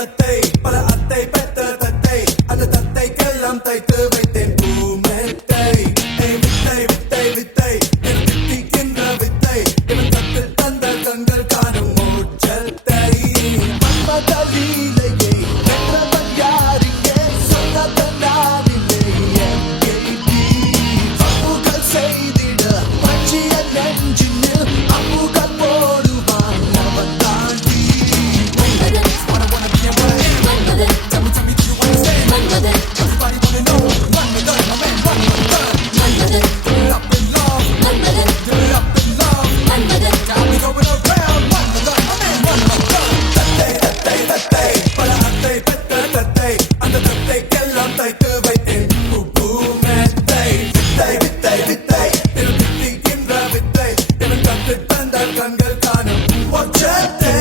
தத்தை பல அத்தை பெத்த தத்தை அந்த தத்தைக்கெல்லாம் தைத்து வைத்தேன் பூமெத்தை வித்தை வித்தை வித்தை என் வித்திக்கின்ற வித்தை இவன் கத்து தந்த கண்கள் காணும் மூச்சத்தை மன்மதலீலையை வென்றவன் யாரிங்கே சொன்னத நானிலே அம்புகள் செய்திட பற்றிய நெஞ்சினில் அம்புகள் போடுவான் அவன் தாண்டி பல அத்தை பெத்த தத்தை அந்த தத்தைக்கெல்லாம் தைத்து வைத்தேன் பூமெத்தை வித்தை வித்தை வித்தை என் வித்திக்கின்ற வித்தை இவன் கத்து தந்த கண்கள் காணும் ஒற்றத்தை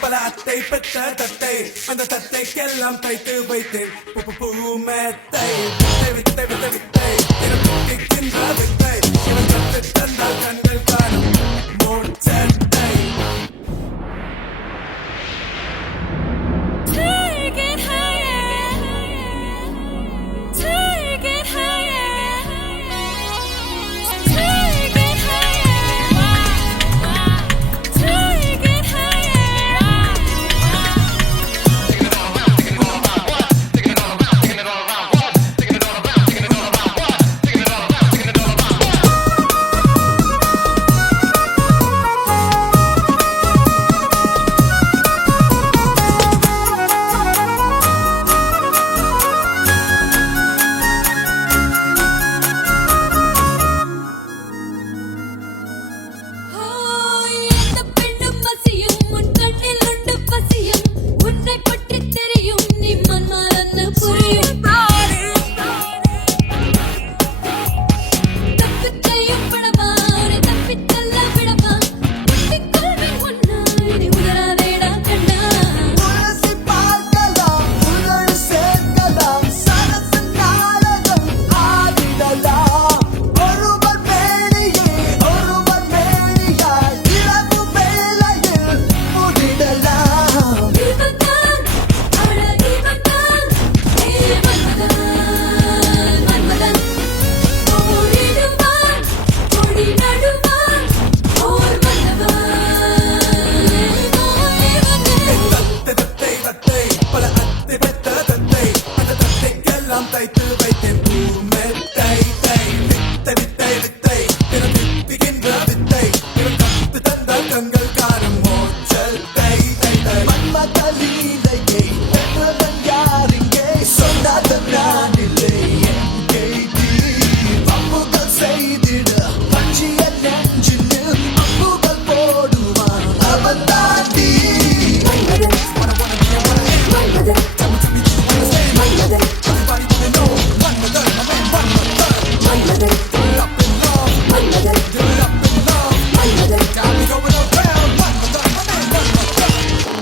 பல அத்தை பெற்ற தத்தை அந்த தத்தைக்கெல்லாம் தைத்து வைத்தேன் பூமெத்தை வித்தை வித்தை வித்தை வித்தை வித்தை இவன் கத்து தந்தால் கண்கள்